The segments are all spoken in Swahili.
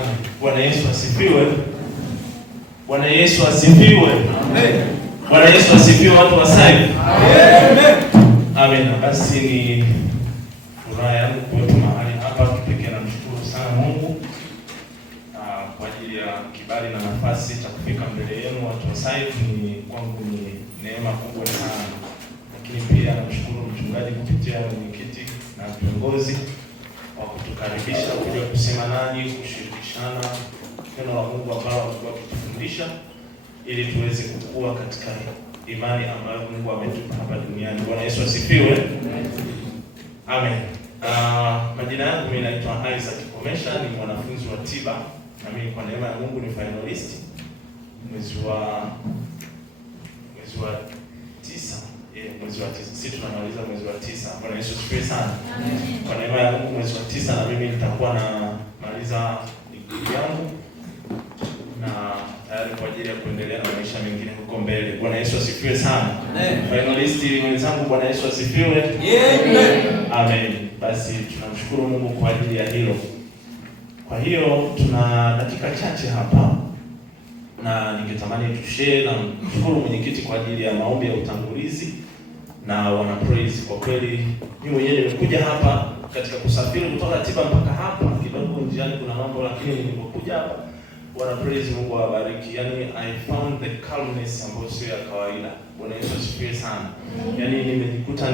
Amen. Bwana Yesu asifiwe. Bwana Yesu asifiwe. Amen. Bwana Yesu asifiwe watu wa Sai. Amen. Amen. Basi ni furaha yangu kuwepo mahali hapa. Kipekee namshukuru sana Mungu kwa ajili ya kibali na nafasi cha kufika mbele yenu watu wa Sai. Ni kwangu ni neema kubwa sana. Lakini pia namshukuru mchungaji kupitia mwenyekiti na viongozi kwa kutukaribisha kuja kusema nanyi, kushirikishana neno la Mungu ambalo tulikuwa tukifundisha ili tuweze kukua katika imani ambayo Mungu ametupa hapa duniani. Bwana Yesu asifiwe. Amen. Majina yangu mimi naitwa Isaac Komesha, ni mwanafunzi wa tiba na mimi kwa neema ya Mungu ni finalist mwezi wa 9. Sisi tunamaliza mwezi wa 9. Bwana Yesu asifiwe sana. Amen. Kwa neema ya Mungu mwezi wa 9 na mimi nitakuwa na maliza degree yangu na tayari kwa ajili ya kuendelea na maisha mengine huko mbele. Bwana Yesu asifiwe sana. Amen. Finalist wenzangu, Bwana Yesu asifiwe. Amen. Amen. Basi tunamshukuru Mungu kwa ajili ya hilo. Kwa hiyo tuna dakika chache hapa na ningetamani tushare na mshukuru mwenyekiti kwa ajili ya maombi ya utangulizi na wana praise. Kwa kweli mimi mwenyewe nimekuja hapa katika kusafiri kutoka Tiba mpaka hapa, kidogo njiani kuna mambo, lakini nilipokuja hapa wana praise, Mungu awabariki. Yani I found the calmness ambayo sio ya kawaida. Bwana Yesu asifiwe sana. Yani nimejikuta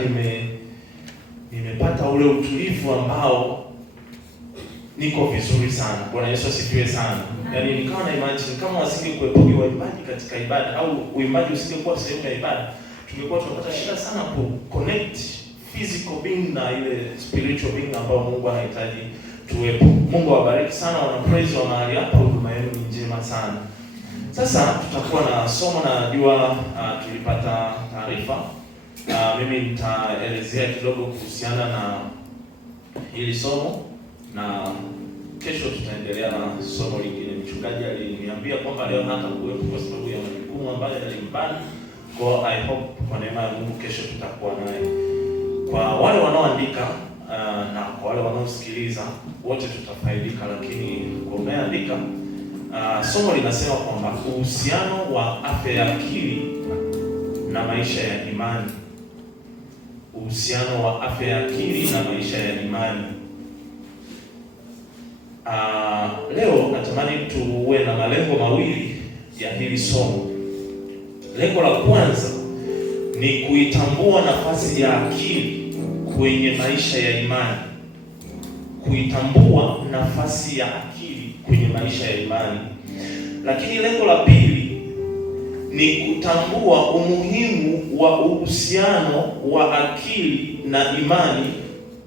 nimepata ule utulivu ambao niko vizuri sana. Bwana Yesu asifiwe sana. Yaani nikawa na imagine kama wasingekuwepo waimbaji katika ibada au uimbaji usingekuwa sehemu ya ibada, tungekuwa tunapata shida sana ku connect physical being na ile spiritual being ambayo Mungu anahitaji tuwepo. Mungu awabariki sana wana praise wa mahali hapa, huduma yenu ni njema sana. Sasa tutakuwa na somo na najua tulipata taarifa. Mimi nitaelezea kidogo kuhusiana na hili somo na kesho tutaendelea na somo lingine. Mchungaji aliniambia kwamba leo hata kuwepo kwa sababu ya majukumu ambayo yalimbana. Kwa I hope kwa neema ya Mungu kesho tutakuwa naye. Kwa wale wanaoandika na kwa wale wanaosikiliza wote tutafaidika, lakini kwa unayeandika somo linasema kwamba uhusiano wa afya ya akili na maisha ya imani. Uhusiano wa afya ya akili na maisha ya imani. Leo natamani tuwe na malengo mawili ya hili somo. Lengo la kwanza ni kuitambua nafasi ya akili kwenye maisha ya imani. Kuitambua nafasi ya akili kwenye maisha ya imani. Lakini lengo la pili ni kutambua umuhimu wa uhusiano wa akili na imani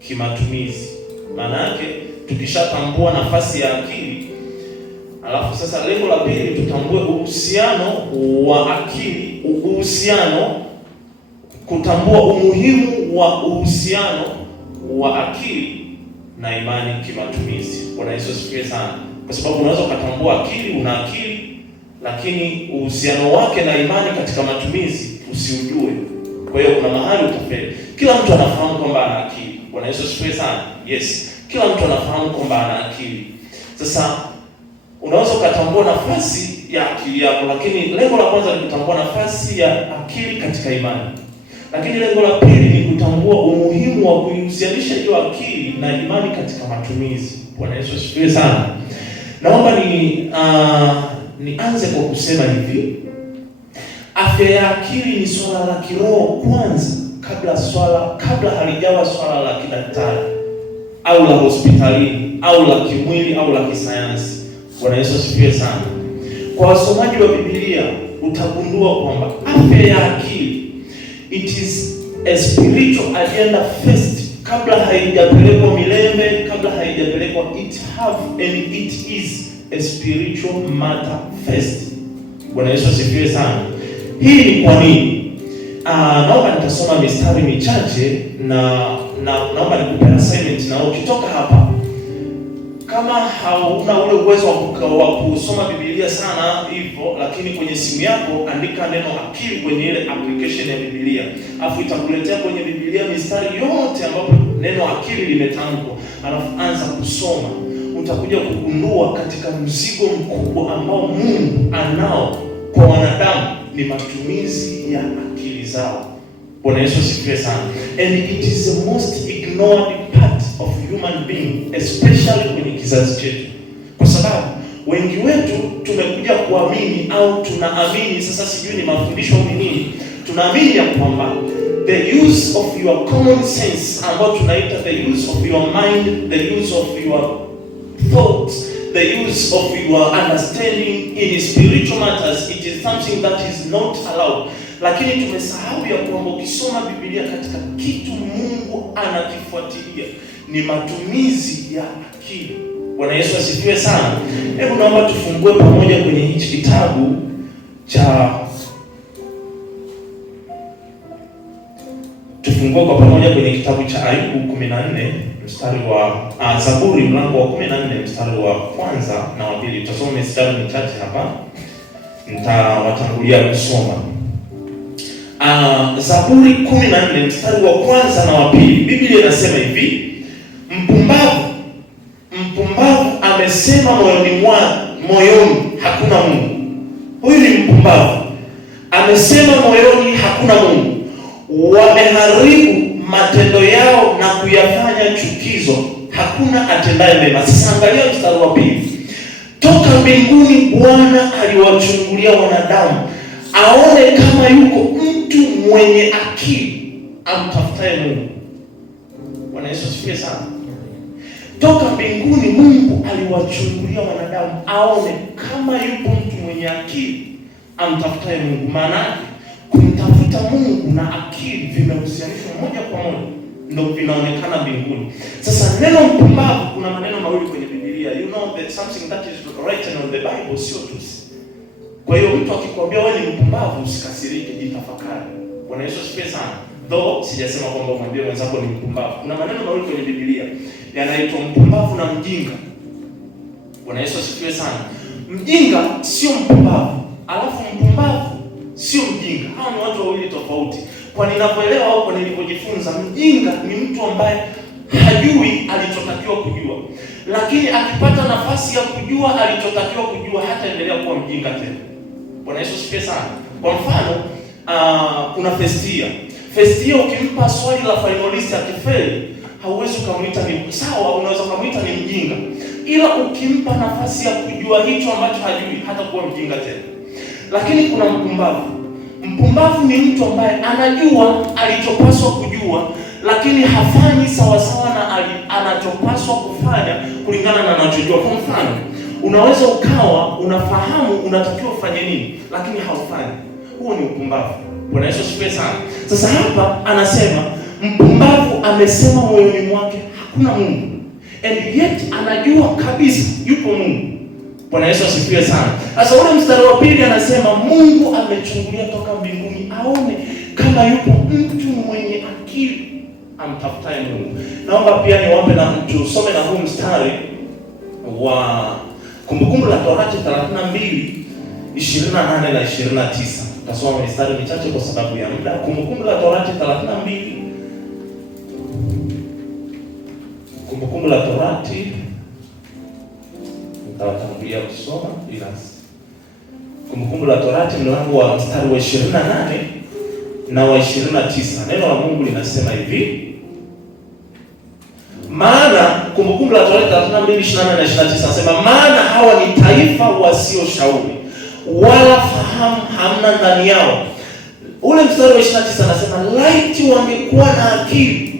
kimatumizi. Maana yake tukishatambua nafasi ya akili, alafu sasa lengo la pili tutambue uhusiano wa akili, kutambua umuhimu wa uhusiano wa akili na imani kimatumizi. Bwana Yesu asifiwe sana. Kwa sababu unaweza ukatambua akili, una akili, lakini uhusiano wake na imani katika matumizi usiujue. Kwa hiyo kuna mahali utafeli. Kila mtu anafahamu kwamba ana akili. Bwana Yesu asifiwe sana. Yes. Kila mtu anafahamu kwamba ana akili. Sasa unaweza ukatambua nafasi ya akili yako, lakini lengo la kwanza ni kutambua nafasi ya akili katika imani. Lakini lengo la pili ni kutambua umuhimu wa kuihusianisha hiyo akili na imani katika matumizi. Bwana Yesu asifiwe sana. Naomba nianze kwa kusema hivi. Afya ya akili ni swala la kiroho kwanza kabla halijawa swala la kidaktari au la hospitalini au la kimwili au la kisayansi. Bwana Yesu asifiwe sana. Kwa wasomaji wa Biblia utagundua kwamba afya ya akili it is a spiritual agenda first. Kabla haijapelekwa milembe, kabla haijapelekwa it is a spiritual matter first. Bwana Yesu asifiwe sana. Hii ni kwa nini? Naomba nitasoma mistari michache na naomba nikupe assignment na ukitoka hapa, kama hauna ule uwezo wa kusoma Biblia sana hivyo, lakini kwenye simu yako andika neno akili kwenye ile application ya Biblia. Alafu itakuletea kwenye Biblia mistari yote ambapo neno akili limetamkwa. Alafu anza kusoma. utakuja kugundua katika mzigo mkubwa ambao Mungu anao kwa wanadamu ni matumizi ya akili zao. Bwana Yesu asifiwe sana. And it is the most ignored part of human being, especially kwenye kizazi chetu, kwa sababu wengi wetu tumekuja kuamini au tunaamini, sasa sijui ni mafundisho ni nini, tunaamini ya kwamba the use of your common sense, ambao tunaita the use of your mind, the use of your thoughts, the use of your understanding in spiritual matters, it is something that is not allowed. Lakini tumesahau ya kwamba ukisoma Biblia katika kitu Mungu anakifuatilia ni matumizi ya akili. Bwana Yesu asifiwe sana. Hebu naomba tufungue pamoja kwenye hichi kitabu cha kwa pamoja kwenye kitabu cha Ayubu 14 mstari wa Zaburi mlango wa 14 mstari wa kwanza na wa pili. Tutasoma mistari michache hapa, nitawatangulia kusoma. Zaburi 14 mstari wa kwanza na wa pili. Biblia inasema hivi: mpumbavu amesema moyoni hakuna Mungu. Huyu ni mpumbavu, amesema moyoni hakuna Mungu. Wameharibu matendo yao na kuyafanya chukizo, hakuna atendaye mema. Sasa angalia mstari wa pili: toka mbinguni Bwana aliwachungulia wanadamu, aone kama yuko mtu mwenye akili amtafutaye Mungu. Bwana Yesu asifiwe sana. Toka mbinguni Mungu aliwachungulia wanadamu, aone kama yuko mtu mwenye akili amtafutaye Mungu. Maana kumtafuta Mungu na akili vimehusianishwa moja kwa moja, ndio vinaonekana mbinguni. Sasa neno mpumbavu, kuna maneno mawili kwenye Biblia. You know that something that is written on the Bible sio tusi. Kwa hiyo mtu akikwambia wewe ni mpumbavu, usikasirike, jitafakari. Bwana Yesu asifiwe sana. Though sijasema kwamba umwambie mwenzako ni mpumbavu. Kuna maneno mawili kwenye Biblia yanaitwa mpumbavu na mjinga. Bwana Yesu asifiwe sana. Mjinga sio mpumbavu, alafu mpumbavu sio mjinga. Hao ni watu wawili tofauti. Kwa ninapoelewa au kwa nilipojifunza, mjinga ni mtu ambaye hajui alichotakiwa kujua, lakini akipata nafasi ya kujua alichotakiwa kujua hataendelea kuwa mjinga tena. Bwana Yesu asifiwe sana. Kwa mfano, kuna festia. Ukimpa swali la finalist akifeli, hauwezi kumuita ni sawa, unaweza kumuita ni mjinga. Ila ukimpa nafasi ya kujua hicho ambacho hajui, hata kuwa mjinga tena. Lakini kuna mpumbavu. Mpumbavu ni mtu ambaye anajua alichopaswa kujua, lakini hafanyi sawasawa na anachopaswa kufanya kulingana na anachojua. Kwa mfano, unaweza ukawa unafahamu unatakiwa ufanye nini, lakini haufanyi. Huo ni upumbavu. Bwana Yesu asifiwe sana. Sasa hapa anasema mpumbavu amesema moyoni mwake hakuna Mungu, and yet anajua kabisa yupo Mungu. Bwana Yesu asifiwe sana. Sasa ule mstari wa pili anasema Mungu amechungulia toka mbinguni aone kama yupo mtu mwenye akili amtafutaye Mungu. Naomba pia niwape na tusome na huu mstari wa Kumbukumbu la Torati 32:28 na 29. Tutasoma mistari michache kwa sababu ya muda. Kumbukumbu la Torati 32. Kumbukumbu la Torati, nitawatangulia kusoma ila Kumbukumbu la Torati mlango wa mstari wa 28 na wa 29. Neno la Mungu linasema hivi: maana Kumbukumbu la Torati 32:28 na 29 nasema, maana hawa ni taifa wasio shauri, wala fahamu hamna ndani yao. Ule mstari wa 29 anasema, laiti wangekuwa na akili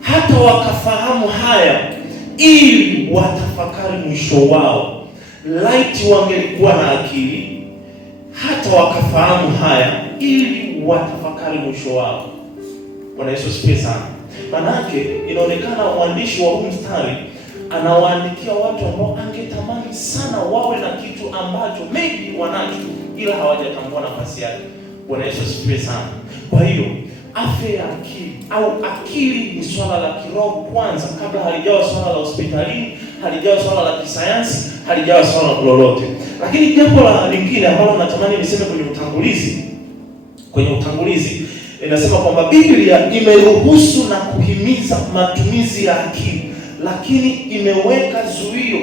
hata wakafahamu haya, ili watafakari mwisho wao. Laiti wangelikuwa na akili hata wakafahamu haya, ili watafakari mwisho wao. Bwana Yesu asifiwe sana. Manake inaonekana mwandishi wa huu mstari anawaandikia watu ambao angetamani sana wawe na kitu ambacho maybe wanacho ila hawajatambua nafasi yake. Bwana Yesu asifiwe sana. Kwa hiyo afya ya akili au akili ni swala la kiroho kwanza, kabla halijawa swala la hospitalini, halijawa swala la kisayansi, halijawa swala lolote. Lakini jambo la lingine ambalo natamani niseme kwenye utangulizi inasema kwamba Biblia imeruhusu na kuhimiza matumizi ya akili, lakini imeweka zuio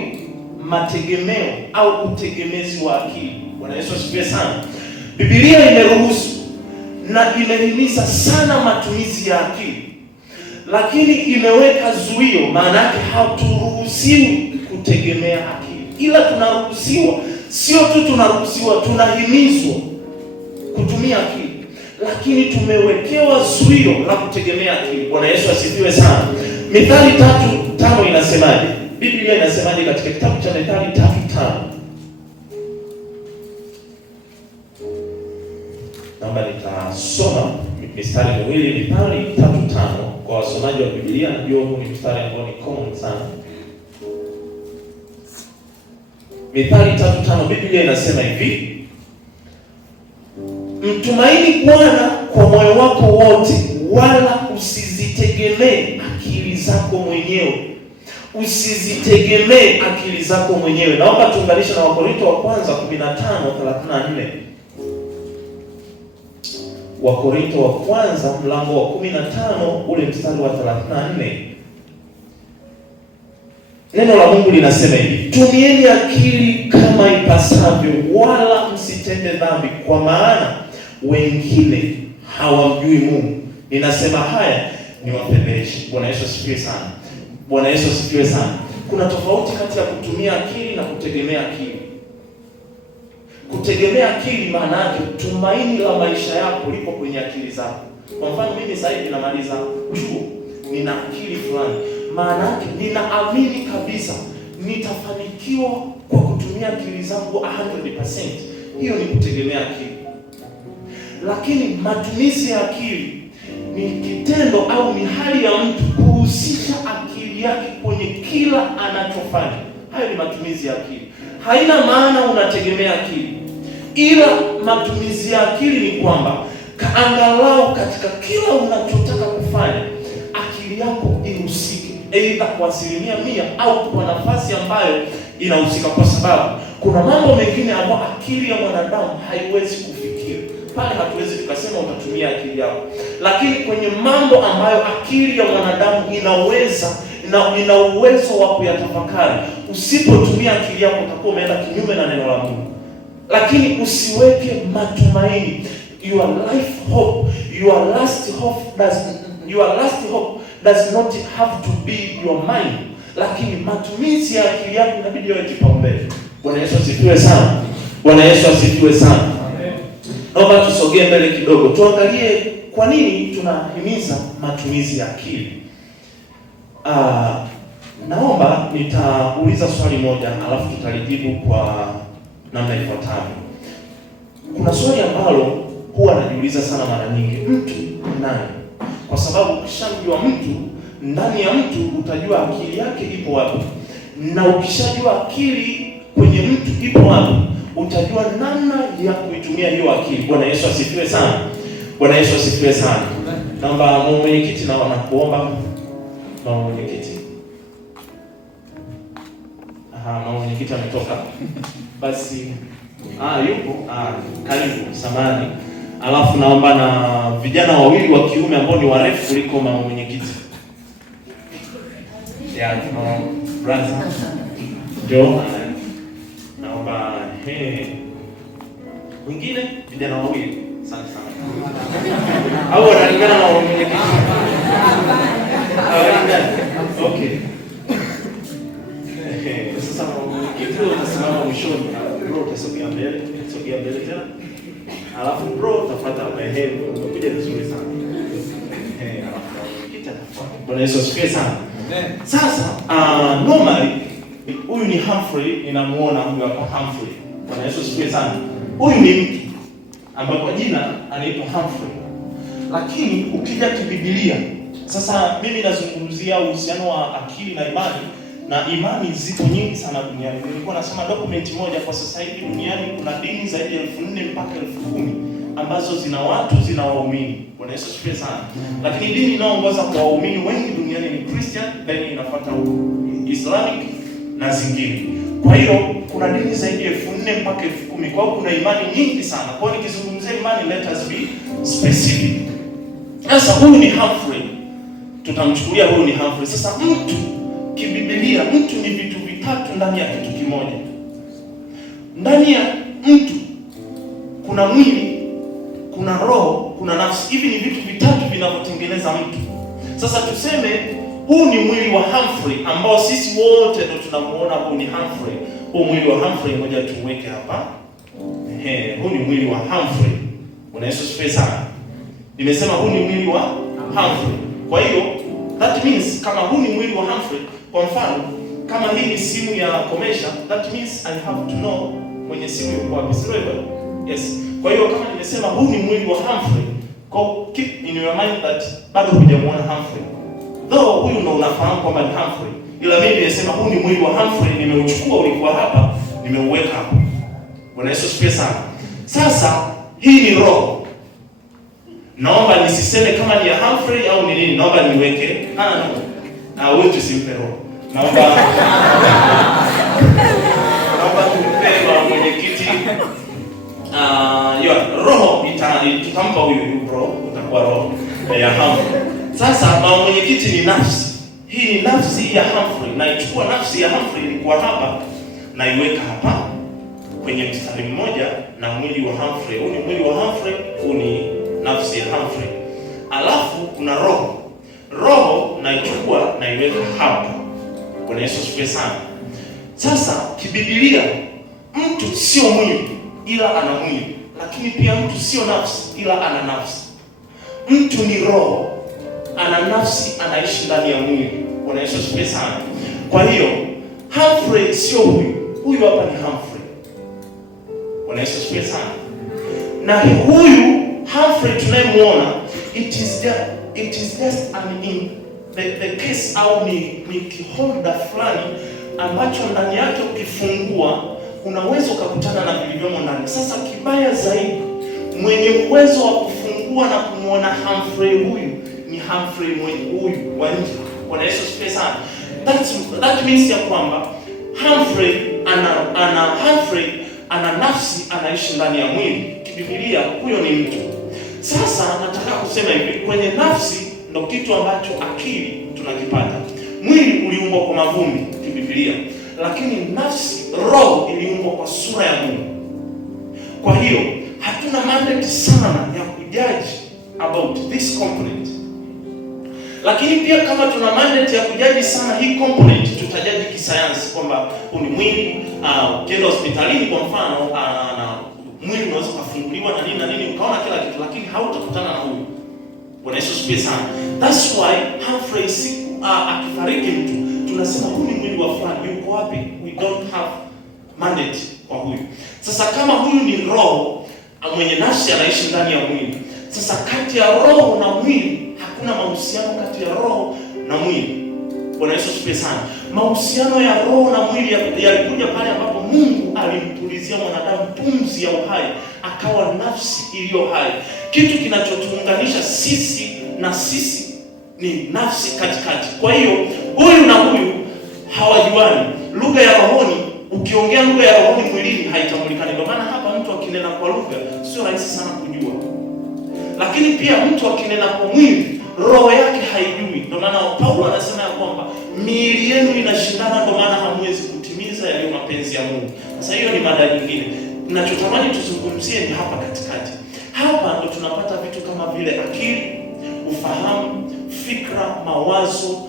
mategemeo au utegemezi wa akili. Bwana Yesu asifiwe sana. Biblia imeruhusu na imehimiza sana matumizi ya akili, lakini imeweka zuio. Maana yake haturuhusiwi kutegemea akili, ila tunaruhusiwa. Sio tu tunaruhusiwa, tunahimizwa kutumia akili, lakini tumewekewa zuio la kutegemea akili. Bwana Yesu asifiwe sana. Mithali 3:5 inasemaje? Biblia inasemaje katika kitabu cha Mithali 3:5? Naomba nitasoma mistari miwili. Mithali 3:5 kwa wasomaji wa Biblia, najua huu ni mstari ambao ni common sana. Mithali 3:5 Biblia inasema hivi: mtumaini Bwana kwa moyo wako wote, wala usizitegemee akili zako mwenyewe. Usizitegemee akili zako mwenyewe. Naomba tuunganishe na Wakorintho wa kwanza 15:34. Wakorintho wa kwanza mlango wa 15 ule mstari wa 34. Neno la Mungu linasema hivi: tumieni akili kama ipasavyo, wala msitende dhambi, kwa maana wengine hawamjui Mungu. Ninasema haya niwapendeshe. Bwana Yesu asifiwe sana. Bwana Yesu asifiwe sana. Kuna tofauti kati ya kutumia akili na kutegemea akili. Kutegemea akili maana yake tumaini la maisha yako lipo kwenye akili zako. Kwa mfano mimi sasa hivi namaliza chuo, nina akili fulani. Maana yake ninaamini kabisa nitafanikiwa kwa kutumia akili zangu 100%. Hiyo ni kutegemea akili. Lakini matumizi ya akili ni kitendo au ni hali ya mtu kuhusisha akili yake kwenye kila anachofanya. Hayo ni matumizi ya akili. Haina maana unategemea akili, ila matumizi ya akili ni kwamba angalau katika kila unachotaka kufanya akili yako ihusike, aidha kwa 100% au kwa nafasi ambayo inahusika, kwa sababu kuna mambo mengine ambayo akili ya mwanadamu haiwezi kufikia. Pale hatuwezi tukasema utatumia akili yako, lakini kwenye mambo ambayo akili ya mwanadamu inaweza na ina uwezo wa kuyatafakari, usipotumia akili yako utakuwa umeenda kinyume na neno la Mungu. Lakini usiweke matumaini. Your life hope, your last hope does not have to be your mind. Lakini matumizi ya akili yako inabidi yawe kipaumbele. Bwana Yesu asifiwe sana. Bwana Yesu asifiwe sana. Naomba tusogee mbele kidogo, tuangalie kwa nini tunahimiza matumizi ya akili. Naomba nitauliza swali moja alafu tutalijibu kwa namna ifuatayo. Kuna swali ambalo huwa najiuliza sana mara nyingi: mtu ni nani? Kwa sababu ukishamjua mtu, ndani ya mtu utajua akili yake ipo wapi, na ukishajua akili kwenye mtu ipo wapi, utajua namna ya kuitumia hiyo akili. Bwana Yesu asifiwe sana. Bwana Yesu asifiwe sana. Naomba mwenyekiti na wanakuomba na mwenyekiti. Na mwenyekiti ametoka. Basi yupo. Karibu samani. Alafu naomba na vijana wawili wa kiume ambao ni warefu kuliko mama mwenyekiti. Tuna brother. Ndio. Naomba mwingine vijana wawili. Asante sana. Au wanalingana na mwenyekiti. Okay. Sasa mwenyekiti utasimama mwishoni. Bro utasogea mbele, tena. Alafu bro utafuata umekuja vizuri sana. Alafu mwenyekiti atafuata. Bwana Yesu asifiwe sana. Sasa normally huyu ni Humphrey, ninamuona huyu hapa Humphrey. Bwana Yesu asifiwe sana. Huyu ni mtu ambaye kwa jina anaitwa Humphrey. Lakini ukija kiBiblia, sasa mimi nazungumzia uhusiano wa akili na imani, na imani zipo nyingi sana duniani. Nilikuwa nasoma document moja, kwa sasa hivi duniani kuna dini zaidi ya 4,000 mpaka 10,000 ambazo zina waumini. Bwana Yesu asifiwe sana. Lakini dini inayoongoza kwa waumini wengi duniani ni Christian, then inafuata Islamic na zingine. Kwa hiyo kuna dini zaidi ya 4,000 mpaka 10,000. Kwa hiyo kuna imani nyingi sana. Kwa hiyo nikizungumzia imani, let us be specific. Sasa huyu ni Humphrey. Tutamchukulia huyu ni Humphrey. Sasa mtu kiBiblia, mtu ni vitu vitatu ndani ya kitu kimoja. Ndani ya mtu kuna mwili, kuna roho, kuna nafsi. Hivi ni vitu vitatu vinavyotengeneza mtu. Sasa tuseme huu ni mwili wa Humphrey ambao sisi wote ndio tunamuona huu ni Humphrey. Huu mwili wa Humphrey ngoja tuweke hapa. Huu ni mwili wa Humphrey. Bwana Yesu asifiwe sana. Nimesema huu ni mwili wa Humphrey. Kwa hiyo that means kama huu ni mwili wa Humphrey, kwa mfano kama hii ni simu ya commercial, that means I have to know mwenye simu yuko wapi, sio hivyo? Yes. Kwa hiyo kama nimesema huu ni mwili wa Humphrey, keep in your mind that bado hujamuona Humphrey. Though huyu ndo unafahamu kwamba ni Humphrey, ila mimi nimesema huu ni mwili wa Humphrey, nimeuchukua ulikuwa hapa, nimeuweka hapa. Bwana Yesu asifiwe sana. Sasa hii ni roho. Naomba nisiseme kama ni ya Humphrey au ni nini, naomba niweke wewe tusimpe roho. Naomba tumpe mwenyekiti roho tutampa huyu bro, utakuwa roho ya Humphrey. Sasa mwenyekiti ni nafsi. Hii ni nafsi ya Humphrey. Naichukua nafsi ya Humphrey ilikuwa hapa, naiweka hapa kwenye mstari mmoja na mwili wa Humphrey. Huu ni mwili wa Humphrey, huu ni nafsi ya Humphrey. Alafu kuna roho. Roho naichukua naiweka hapa. Bwana Yesu asifiwe sana. Sasa kibibilia mtu sio mwili ila ana mwili, lakini pia mtu sio nafsi ila ana nafsi. Mtu ni roho, ana nafsi, anaishi ndani ya mwili. Bwana Yesu asifiwe sana. Kwa hiyo Humphrey sio huyu. Huyu hapa ni Humphrey. Bwana Yesu asifiwe sana. Na huyu Humphrey tunayemuona, it is just the case au ni kiholder fulani ambacho ndani yake ukifungua unaweza ukakutana na vilivyomo ndani. Sasa kibaya zaidi, mwenye uwezo wa kufungua na kumuona Humphrey huyu ni Humphrey mwenye huyu wa nje. Bwana Yesu asifiwe sana. That means ya kwamba Humphrey ana nafsi, anaishi ndani ya mwili. Kibibilia huyo ni mtu. Sasa nataka kusema hivi, kwenye nafsi ndio kitu ambacho akili tunakipata. Mwili uliumbwa kwa mavumbi kibibilia, lakini nafsi, roho iliumbwa kwa sura ya Mungu. Kwa hiyo hatuna mandate sana ya kujaji about this component. Lakini pia kama tuna mandate ya kujaji sana hii component, tutajaji kisayansi kwamba huu ni mwili. Ukienda hospitalini kwa mfano, na mwili unaweza kufunguliwa na nini ukaona kila kitu, lakini hautakutana na huyu. Bwana Yesu asifiwe sana. That's why Humphrey akifariki mtu tunasema huu ni mwili wa fulani, yuko wapi? We don't have mandate kwa huyu. Sasa kama huyu ni roho mwenye nafsi, anaishi ndani ya mwili. Sasa kati ya roho na mwili hakuna mahusiano kati ya roho na mwili. Bwana Yesu asifiwe sana. Mahusiano ya roho na mwili yalikuja pale ambapo Mungu alimpulizia mwanadamu pumzi ya uhai, akawa nafsi iliyo hai. Kitu kinachotuunganisha sisi na sisi ni nafsi katikati. Kwa hiyo huyu na huyu hawajuani. Lugha ya rohoni, ukiongea lugha ya rohoni mwilini haitambulikani. Ndio maana hapa mtu akinena kwa lugha sio rahisi sana kujua. Lakini pia mtu akinena kwa mwili, roho yake haijui. Ndio maana Paulo anasema ya kwamba miili yenu inashindana, ndio maana hamwezi kutimiza yale mapenzi ya Mungu. Sasa hiyo ni mada nyingine. Ninachotamani tuzungumzie ni hapa katikati. Hapa ndo tunapata vitu kama vile akili, ufahamu, fikra, mawazo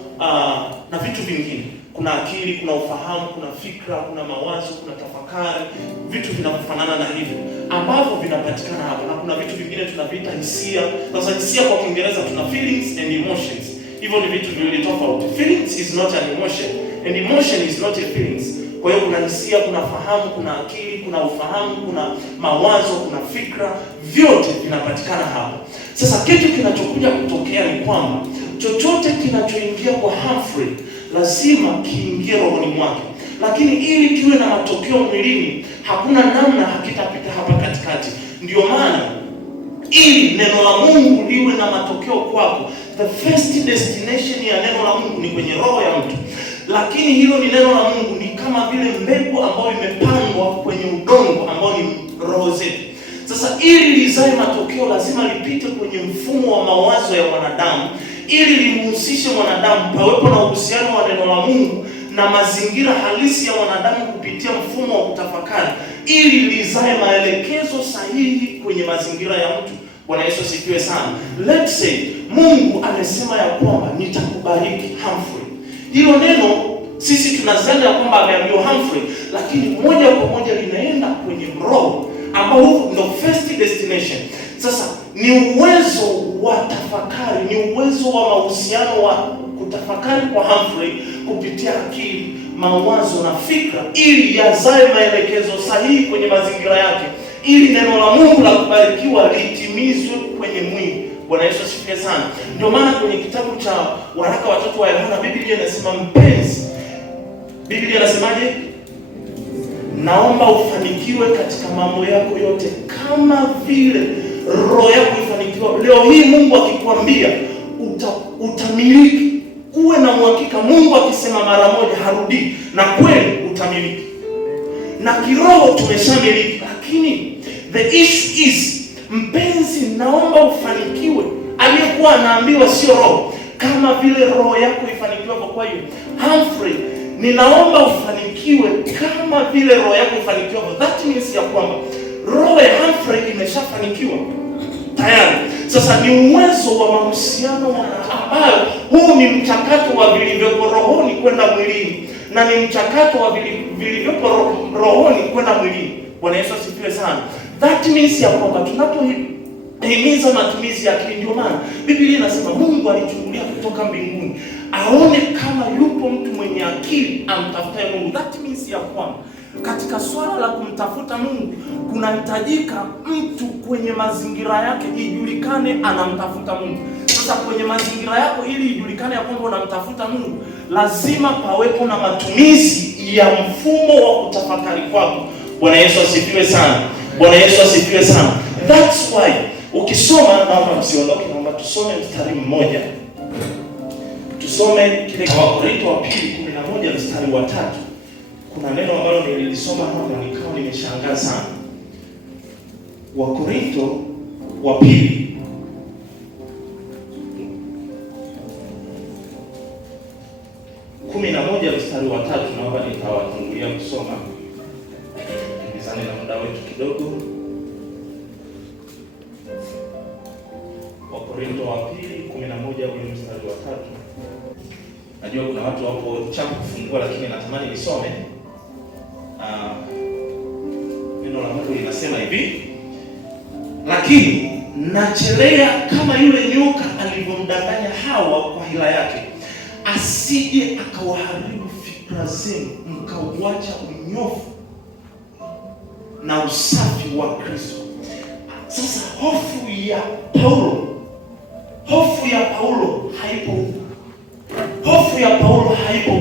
na vitu vingine. Kuna akili, kuna ufahamu, kuna fikra, kuna mawazo, kuna tafakari, vitu vinavyofanana na hivyo ambavyo vinapatikana hapa. Na kuna vitu vingine tunaviita hisia. Sasa hisia kwa Kiingereza tuna feelings and emotions. Hivyo ni vitu viwili tofauti. Feelings is not an emotion and emotion is not a feelings. Kwa hiyo kuna hisia, kuna fahamu, kuna akili, kuna ufahamu, kuna mawazo, kuna fikra, vyote vinapatikana hapa. Sasa kitu kinachokuja kutokea ni kwamba chochote kinachoingia kwa Humphrey lazima kiingie rohoni mwake. Lakini ili kiwe na matokeo mwilini, hakuna namna hakitapita hapa katikati. Ndio maana ili neno la Mungu liwe na matokeo kwako, the first destination ya neno la Mungu ni kwenye roho ya mtu. Lakini hilo ni neno la Mungu, ni kama vile mbegu ambayo imepandwa kwenye udongo ambao ni roho zetu. Sasa ili lizae matokeo lazima lipite kwenye mfumo wa mawazo ya mwanadamu, ili limhusishe mwanadamu, pawepo na uhusiano wa neno la Mungu na mazingira halisi ya wanadamu kupitia mfumo wa kutafakari ili lizae maelekezo sahihi kwenye mazingira ya mtu. Bwana Yesu asifiwe sana. Let's say Mungu amesema ya kwamba nitakubariki Humphrey. Hilo neno sisi tunazania ya kwamba ameambiwa Humphrey, lakini moja kwa moja linaenda kwenye roho ambao ndio first destination. Sasa ni uwezo wa tafakari, ni uwezo wa mahusiano wa kutafakari kwa Humphrey kupitia akili, mawazo na fikra ili yazae maelekezo sahihi kwenye mazingira yake, ili neno la Mungu la kubarikiwa litimizwe kwenye mwili. Bwana Yesu asifiwe sana. Ndio maana kwenye kitabu cha waraka wa 3 wa Yohana Biblia inasema mpenzi, Biblia inasemaje? Naomba ufanikiwe katika mambo yako yote kama vile roho yako ifanikiwa. Leo hii Mungu akikwambia utamiliki, uwe na uhakika Mungu akisema mara moja harudi, na kweli utamiliki. Na kiroho tumeshamiliki, lakini the issue is mpenzi, naomba ufanikiwe. Aliyekuwa anaambiwa sio roho, kama vile roho yako ifanikiwa. Kwa hiyo Humphrey, ninaomba ufanikiwe kama vile roho yako ifanikiwa. That means ya kwamba roho ya Humphrey imeshafanikiwa tayari. Sasa ni uwezo wa mahusiano ambayo huu ni mchakato wa vilivyopo rohoni kwenda mwilini, na ni mchakato wa vilivyopo rohoni kwenda mwilini. Bwana Yesu asifiwe sana. That means ya kwamba tunapohimiza matumizi ya akili, ndio maana Biblia inasema Mungu alichungulia kutoka mbinguni aone kama yupo mtu mwenye akili amtafutaye Mungu. That means ya kwamba katika swala la kumtafuta Mungu kunahitajika mtu kwenye mazingira yake ijulikane anamtafuta Mungu. Sasa kwenye mazingira yako ili ijulikane ya kwamba unamtafuta Mungu, lazima pawepo na matumizi ya mfumo wa kutafakari kwako. Bwana Yesu asifiwe sana. Bwana Yesu asifiwe sana. That's why ukisoma, naomba msiondoke, naomba tusome mstari mmoja. Tusome kile Wakorintho wa pili 11 mstari wa 3. Kuna neno ambalo nilisoma hapa nikawa nimeshangaa sana. Wakorintho wa pili 11 mstari wa 3, naomba nitawatangulia kusoma. Nizane na muda wetu kidogo. Wakorintho wa pili 11 ule mstari wa 3. Najua kuna watu wapo chapu kufungua, lakini natamani nisome. Neno la Mungu linasema hivi: lakini nachelea kama yule nyoka alivyomdanganya Hawa kwa hila yake, asije akawaharibu fikra zenu mkauacha unyofu na usafi wa Kristo. Sasa hofu ya Paulo haipo. Hofu ya Paulo haipo.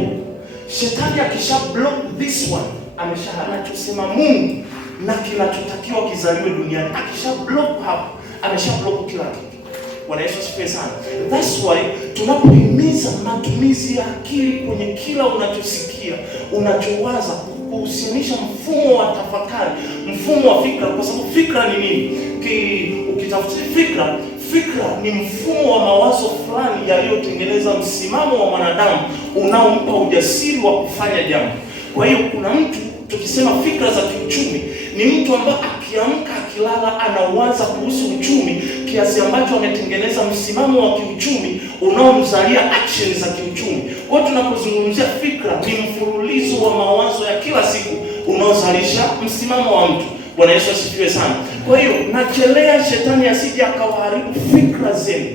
Shetani akisha block this one, anachosema Mungu na kinachotakiwa kizaliwe duniani, akisha block hapo, amesha block kila kitu. Bwana Yesu asifiwe sana. That's why tunapohimiza matumizi ya akili kwenye kila unachosikia, unachowaza, kuhusianisha mfumo wa tafakari, mfumo wa fikra, kwa sababu fikra ni nini? Ukitafuta fikra ni mfumo wa mawazo fulani yaliyotengeneza msimamo wa mwanadamu unaompa ujasiri wa kufanya jambo. Kwa hiyo kuna mtu, tukisema fikra za kiuchumi, ni mtu ambaye akiamka akilala anawaza kuhusu uchumi kiasi ambacho ametengeneza msimamo wa kiuchumi unaomzalia action za kiuchumi. Kwa hiyo tunapozungumzia fikra, ni mfululizo wa mawazo ya kila siku unaozalisha msimamo wa mtu. Bwana Yesu asifiwe sana. Kwa hiyo nachelea shetani asije akawaharibu fikra zenu.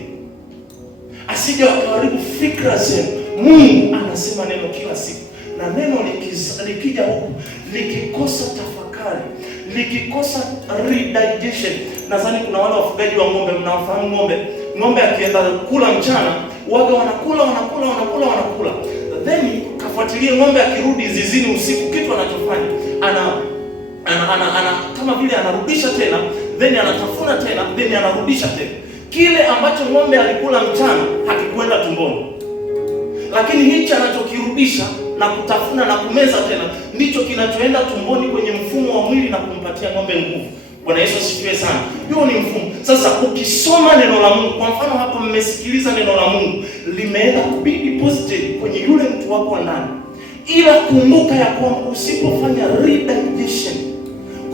Asije akawaharibu fikra zenu. Mungu anasema neno kila siku, na neno likija huku likikosa tafakari, likikosa redigestion. Nadhani kuna wale wafugaji wa ng'ombe, mnawafahamu ng'ombe akienda kula mchana, waga wanakula. Then kafuatilie ng'ombe akirudi zizini usiku, kitu anachofanya ana kama vile anarudisha tena, then anatafuna tena, then anarudisha tena. Kile ambacho ng'ombe alikula mchana hakikwenda tumboni, lakini hichi anachokirudisha na kutafuna na kumeza tena ndicho kinachoenda tumboni kwenye mfumo wa mwili na kumpatia ng'ombe nguvu. Bwana Yesu asifiwe sana. Hiyo ni mfumo. Sasa ukisoma neno la Mungu, kwa mfano hapa mmesikiliza neno la Mungu, limeenda kubi deposited kwenye yule mtu wako ndani, ila kumbuka ya kwamba usipofanya redigestion,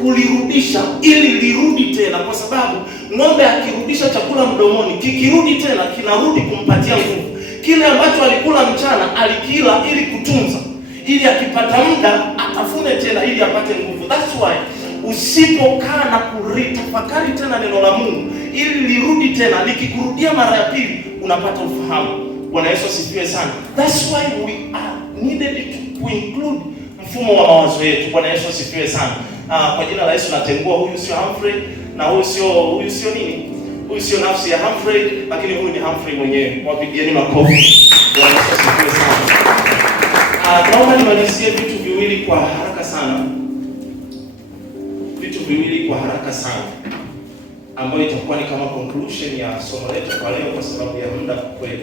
kulirudisha ili lirudi tena, kwa sababu ng'ombe akirudisha chakula mdomoni, kikirudi tena kinarudi kumpatia nguvu. Kile ambacho alikula mchana alikila ili kutunza, ili akipata muda atafune tena ili apate nguvu. That's why usipokaa na kuritafakari tena neno la Mungu ili lirudi tena, likikurudia mara ya pili unapata ufahamu. Bwana Yesu asifiwe sana. That's why we are needed to include mfumo wa mawazo yetu. Bwana Yesu asifiwe sana. Kwa jina la Yesu natengua, huyu sio Humphrey na huyu sio nini? Huyu sio nafsi ya Humphrey, lakini huyu ni Humphrey mwenyewe. Wapigieni makofi. Bwana Yesu asifiwe sana. Naomba nimalizie vitu viwili kwa haraka sana. Ambayo itakuwa ni kama conclusion ya somo letu kwa leo, kwa sababu ya muda kweli.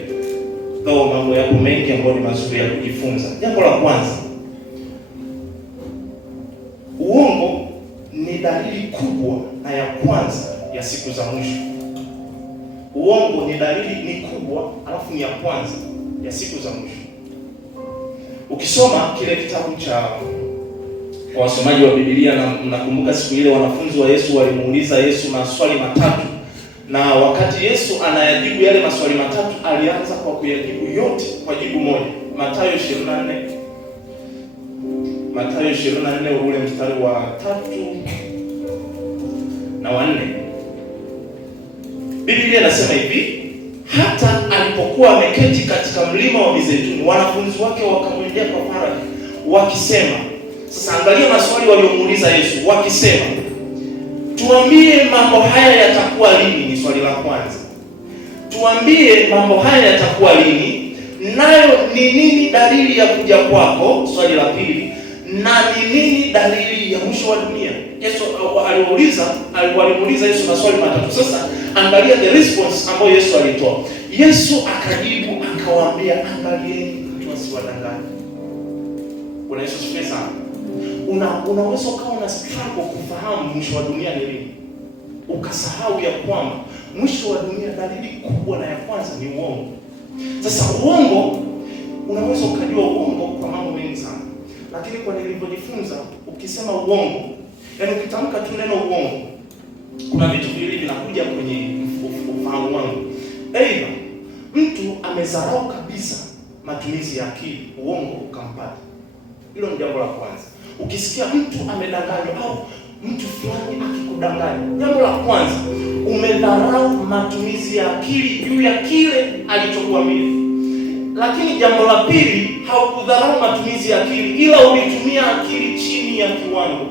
Though mambo yapo mengi ambayo ni mazuri ya kujifunza. Jambo la kwanza, uongo ni dalili kubwa na ya kwanza ya siku za mwisho. Uongo ni dalili ni kubwa, alafu ni ya kwanza ya siku za mwisho. Ukisoma kile kitabu cha, kwa wasomaji wa Biblia, na mnakumbuka siku ile wanafunzi wa Yesu walimuuliza Yesu maswali matatu, na wakati Yesu anayajibu yale maswali matatu alianza kwa kuyajibu yote kwa jibu moja. Mathayo 24 ule mstari wa 3 na 4. Biblia inasema hivi: hata alipokuwa ameketi katika mlima wa Mizeituni, wanafunzi wake wakamwendea kwa faraja wakisema. Sasa angalia maswali waliomuuliza Yesu, wakisema, tuambie mambo haya yatakuwa lini? Ni swali la kwanza. Tuambie mambo haya yatakuwa lini, nayo ni nini dalili ya kuja kwako? Swali la pili. Na ni nini dalili ya mwisho wa dunia? Yesu alimuuliza Yesu maswali matatu. Sasa angalia the response ambayo Yesu alitoa. Yesu akajibu akawaambia, angalieni mtu asiwadanganye. Bwana Yesu asifiwe sana. Unaweza ukawa na struggle kufahamu mwisho wa dunia ni nini, ukasahau ya kwamba mwisho wa dunia dalili kubwa na ya kwanza ni uongo. Sasa uongo, unaweza ukajua uongo kwa mambo mengi sana, lakini kwa nilivyojifunza, ukisema uongo, yaani ukitamka tu neno uongo, kuna vitu viwili vinakuja kwenye ufahamu wangu. Aidha, mtu amezarau kabisa matumizi ya akili, uongo ukampata. Hilo ni jambo la kwanza. Ukisikia mtu amedanganywa au mtu fulani akikudanganya, jambo la kwanza, umedharau matumizi ya akili juu ya kile alichokuambia. Lakini jambo la pili, haukudharau matumizi ya akili, ila ulitumia akili chini ya kiwango.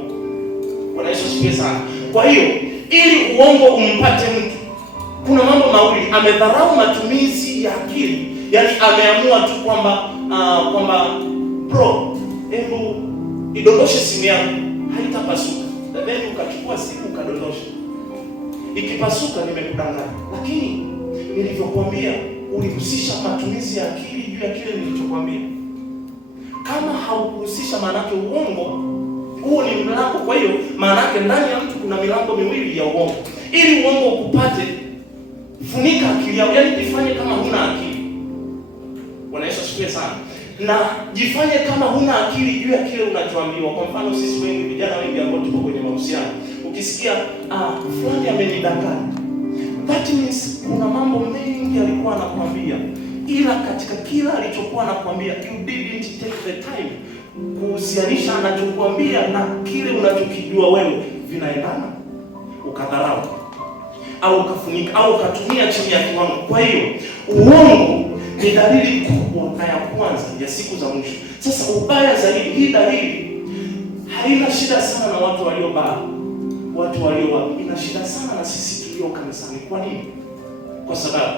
Bwana Yesu asifiwe sana. Kwa hiyo, ili uongo umpate mtu, kuna mambo mawili: amedharau matumizi ya akili, yaani ameamua tu kwamba bro, hebu idondoshe simu yako, haitapasuka. Then ukachukua simu ukadondosha, ikipasuka nimekudanganya. Lakini nilivyokuambia, ulihusisha matumizi ya akili juu ya kile nilichokuambia. Kama haukuhusisha, maana yake uongo huo ni mlango. Kwa hiyo maana yake ndani ya mtu kuna milango miwili ya uongo. Ili uongo ukupate, funika akili yako, yaani jifanye kama huna akili. Bwana Yesu asifiwe sana. Na jifanye kama huna akili juu ya kile unachoambiwa. Kwa mfano, sisi wengi, vijana wengi ambao tuko kwenye mahusiano, ukisikia fulani amenidanganya, that means kuna mambo mengi alikuwa anakuambia, ila katika kila alichokuwa anakuambia, you didn't take the time kuhusianisha anachokuambia na kile unachokijua wewe vinaendana, ukadharau au ukafunika au ukatumia chini ya kiwango. Kwa hiyo uongo ni dalili kubwa na ya kwanza ya siku za mwisho. Sasa ubaya zaidi, hii dalili haina shida sana na watu waliobaya, ina shida sana na sisi tulio kanisani. Kwa nini? Kwa sababu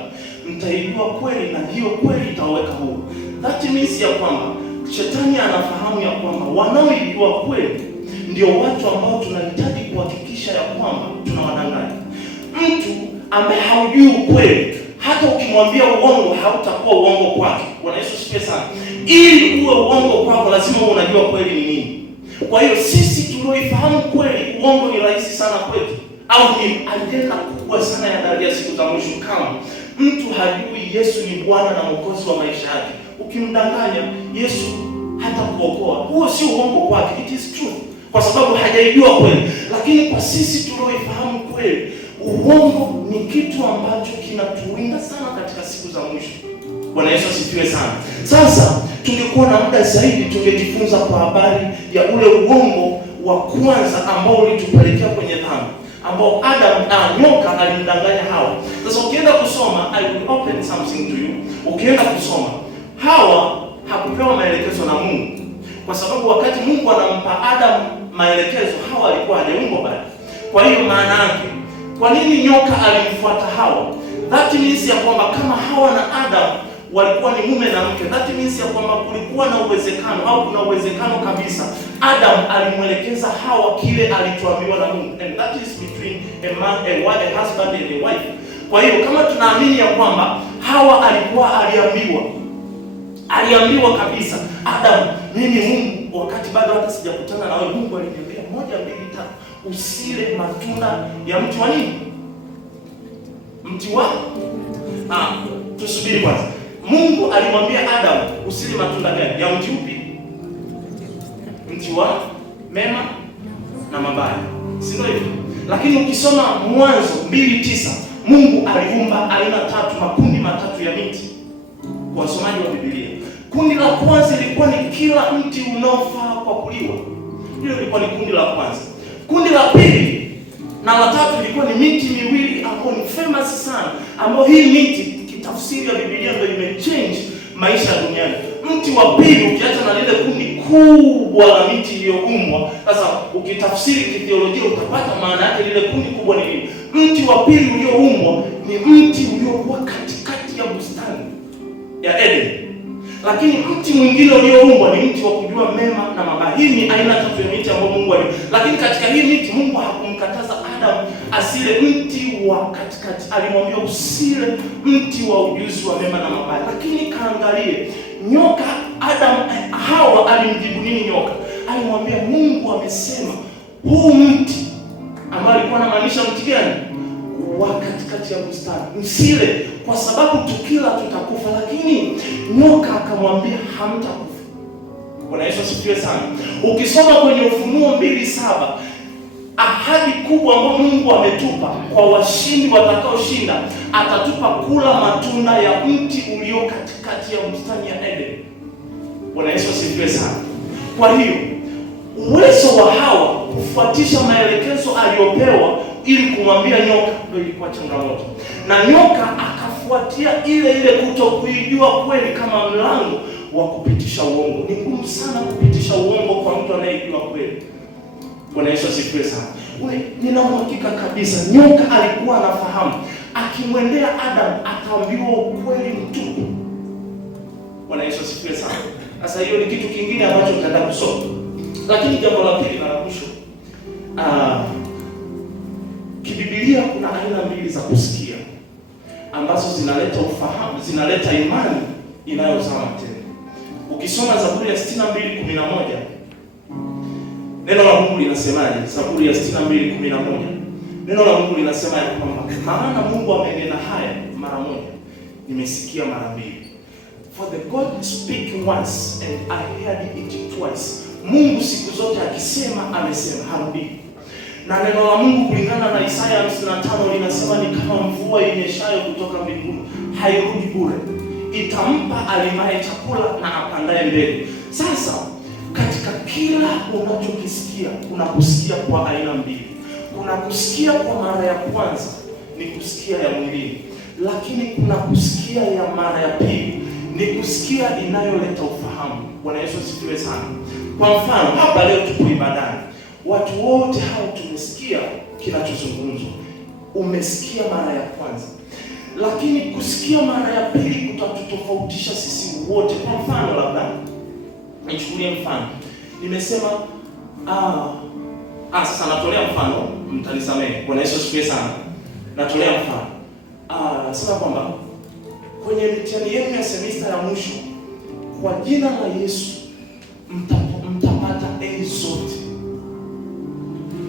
mtaijua kweli na hiyo kweli itaweka huru. That means ya kwamba shetani anafahamu ya kwamba wanaoijua kweli ndio watu ambao tunahitaji kuhakikisha ya kwamba tunawadanganya. Mtu ambaye haujui ukweli, hata ukimwambia uongo hautakuwa uongo kwake. Bwana Yesu asifiwe sana. Ili uwe uongo kwako, lazima uwe unajua kweli ni nini. Kwa hiyo sisi tulioifahamu kweli, uongo ni rahisi sana kwetu, au ni ajenda kubwa sana ya dalili ya siku za mwisho. Kama mtu hajui Yesu ni Bwana na Mwokozi wa maisha yake, ukimdanganya Yesu hata kuokoa. Huo sio uongo kwake, it is true, kwa sababu hajaijua kweli. Lakini kwa sisi tulioifahamu kweli, uongo ni kitu ambacho kinatuwinda sana katika siku za mwisho. Bwana Yesu asifiwe sana. Sasa tungekuwa na muda zaidi, tungejifunza kwa habari ya ule uongo wa kwanza ambao ulitupelekea kwenye dhambi, ambao nyoka alimdanganya Hawa. Sasa ukienda kusoma, I will open something to you. Ukienda kusoma, Hawa hakupewa maelekezo na Mungu, kwa sababu wakati Mungu anampa Adam maelekezo, Hawa alikuwa hajaumbwa bado. Kwa hiyo maana yake, kwa nini nyoka alimfuata Hawa? That means ya kwamba kama Hawa na Adam walikuwa ni mume na mke, that means ya kwamba kulikuwa na uwezekano au kuna uwezekano kabisa Adam alimwelekeza Hawa kile alichoambiwa na Mungu, and that is between a husband and a wife. Kwa hiyo kama tunaamini ya kwamba Hawa alikuwa aliambiwa kabisa, Adam, mimi Mungu wakati bado hata sijakutana na wewe, Mungu aliniambia 1, 2, 3, usile matunda ya mti wa nini? Mti wa tusubiri kwanza. Mungu alimwambia Adam usile matunda gani? Ya mti upi? Mti wa mema na mabaya, si ndio hivyo? Lakini ukisoma Mwanzo 2:9, Mungu aliumba aina 3, makundi matatu ya miti. Kwa wasomaji wa Biblia, kundi la kwanza ilikuwa ni kila mti unaofaa kwa kuliwa. Hilo lilikuwa ni kundi la kwanza. Kundi la pili na la tatu ilikuwa ni miti miwili ambayo ni famous sana, ambayo hii miti kitafsiri ya Biblia ndio imechange maisha duniani. Mti wa pili, ukiacha na lile kundi kubwa la miti iliyoumbwa, sasa ukitafsiri kitheolojia utapata maana yake lile kundi kubwa ni nini. Mti wa pili ulioumbwa ni mti uliokuwa katikati ya bustani ya Eden. Lakini mti mwingine ulioumbwa ni mti wa kujua mema na mabaya. Hii ni aina 3 ya miti ambayo Mungu aliumba. Lakini katika hii miti Mungu hakumkataza Adam asile mti wa katikati. Alimwambia usile mti wa ujuzi wa mema na mabaya. Lakini kaangalie nyoka, Hawa alimjibu nini nyoka? Alimwambia Mungu amesema huu mti, ambao alikuwa anamaanisha mti gani? Wa katikati ya bustani, msile kwa sababu tukila tutakufa. Lakini nyoka akamwambia hamtakufa. Bwana Yesu asifiwe sana. Ukisoma kwenye Ufunuo 2:7, ahadi kubwa ambayo Mungu ametupa kwa washindi watakaoshinda, atatupa kula matunda ya mti ulio katikati ya bustani ya Eden. Bwana Yesu asifiwe sana. Kwa hiyo uwezo wa Hawa kufuatisha maelekezo aliyopewa ili kumwambia nyoka ndio ilikuwa changamoto, na nyoka akafuatia ile kutokuijua kweli kama mlango wa kupitisha uongo. Ni ngumu sana kupitisha uongo kwa mtu anayejua kweli. Bwana Yesu asifiwe sana. Nina uhakika kabisa nyoka alikuwa anafahamu akimwendea Adam ataambiwa ukweli mtupu. Bwana Yesu asifiwe sana. Sasa hiyo ni kitu kingine ambacho tutaenda kusoma. Lakini jambo la pili na la mwisho, kibibilia kuna aina mbili za kusikia ambazo zinaleta ufahamu, zinaleta imani inayozaa matendo. Ukisoma Zaburi ya 62:11, neno la Mungu linasemaje? Zaburi ya 62:11, neno la Mungu linasema ya kwamba maana Mungu amenena haya mara moja, nimesikia mara mbili. For the God speak once and I heard it twice. Mungu siku zote akisema amesema, harudi. Na neno la Mungu kulingana na Isaya 55 linasema ni kama mvua inyeshayo kutoka mbinguni, hairudi bure, itampa alimaye chakula na apandaye mbegu. Sasa katika kila unachokisikia, kuna kusikia kwa aina mbili. Kuna kusikia kwa mara ya kwanza, ni kusikia ya mwilini, lakini kuna kusikia ya mara ya pili, ni kusikia inayoleta ufahamu. Bwana Yesu asifiwe sana. Kwa mfano, hapa leo tupo ibadani, watu wote hao tumesikia kinachozungumzwa. Umesikia mara ya kwanza, lakini kusikia mara ya pili kutatutofautisha sisi wote. Kwa mfano, labda nichukulie mfano, nimesema sasa natolea mfano, mtanisamehe. Bwana Yesu asifiwe sana. Natolea mfano, nasema kwamba kwenye mitihani yenu ya semester ya mwisho, kwa jina la Yesu mtapata A zote.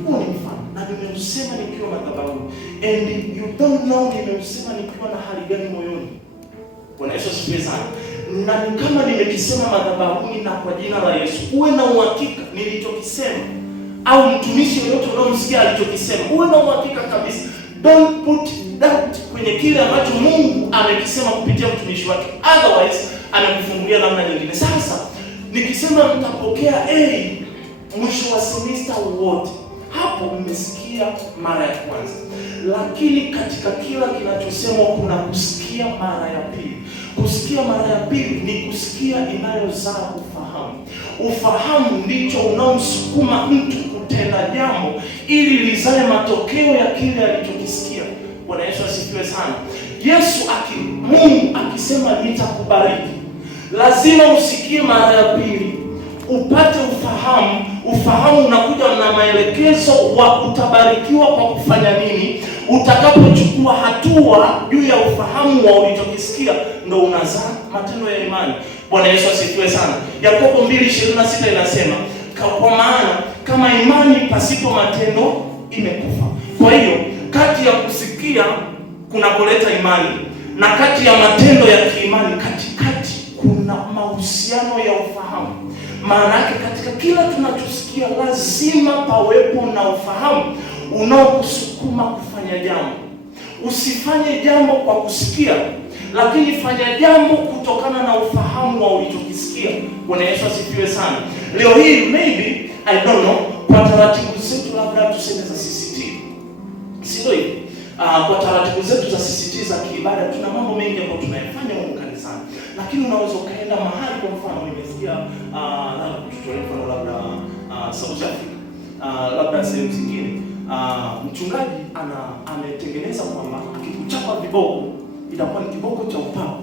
Huo ni mfano, na nimeusema nikiwa madhabahu, and you don't know nimeusema nikiwa na hali gani moyoni. Bwana Yesu asifiwe sana. na kama nimekisema madhabahuni na kwa jina la Yesu, uwe na uhakika nilichokisema, au mtumishi yoyote unaomsikia alichokisema, uwe na uhakika kabisa. Don't put doubt kwenye kile ambacho Mungu amekisema kupitia mtumishi wake, otherwise anakufungulia namna nyingine. Sasa nikisema mtapokea A mwisho wa semester wote, hapo mmesikia mara ya kwanza. Lakini katika kila kinachosemwa kuna kusikia mara ya pili. Kusikia mara ya pili ni kusikia inayozaa ufahamu. Ufahamu ndicho unaomsukuma mtu kutenda jambo ili lizae matokeo ya kile alichokisikia. Bwana Yesu asifiwe sana. Mungu akisema nitakubariki, lazima usikie mara ya pili, upate ufahamu. Ufahamu unakuja na maelekezo wa utabarikiwa kwa kufanya nini. Utakapochukua hatua juu ya ufahamu wa ulichokisikia, ndo unazaa matendo ya imani. Bwana Yesu asifiwe sana. Yakobo 2:26 inasema, kwa maana kama imani pasipo matendo imekufa. Kwa hiyo kati ya kusikia kunakoleta imani na kati ya matendo ya kiimani, katikati kuna mahusiano ya ufahamu. Maana yake katika kila tunachosikia lazima pawepo na ufahamu unaokusukuma kufanya jambo. Usifanye jambo kwa kusikia, lakini fanya jambo kutokana na ufahamu wa ulichokisikia. Bwana Yesu asifiwe sana. Leo hii maybe I don't know, kwa taratibu zetu labda tuseme za CCT, sio hivi. Kwa taratibu zetu za CCT za kiibada tuna mambo mengi ambayo tunayafanya huko kanisani. Lakini unaweza ukaenda mahali, kwa mfano nimesikia labda South Africa, labda sehemu zingine, mchungaji ametengeneza kwamba akikuchapa viboko itakuwa ni kiboko cha upako,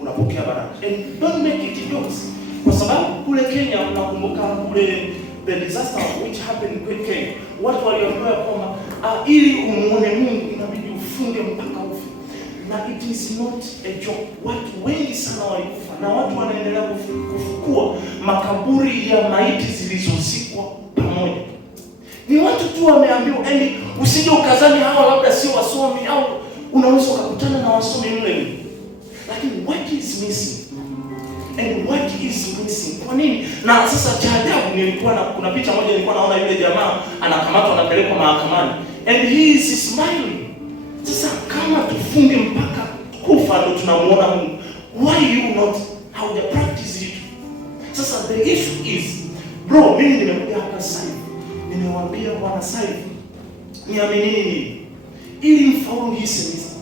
unapokea baraka. And don't make it jokes. Kwa sababu kule Kenya, unakumbuka kule the disaster which happened kule Kenya, watu waliambiwa kwamba ili umuone Mungu inabidi ufunge mpaka ufe. Na it is not a joke. Watu wengi sana walikufa, na watu wanaendelea kufukua makaburi ya maiti zilizozikwa pamoja. Ni watu tu wameambiwa, usije ukazani hawa labda sio wasomi, au unaweza ukakutana na wasomi mle. Lakini what is missing? And what is missing? Kwa nini? Na sasa cha ajabu, kuna picha moja nilikuwa naona yule jamaa anakamatwa, anapelekwa mahakamani and he is smiling. Sasa kama tufunge mpaka kufa ndo tunamuona Mungu, why you not how you practice it? Sasa the issue is, bro, mimi nimekuja hapa sasa hivi, nimewaambia bwana sasa hivi niamini nini ili mfaulu hii semester,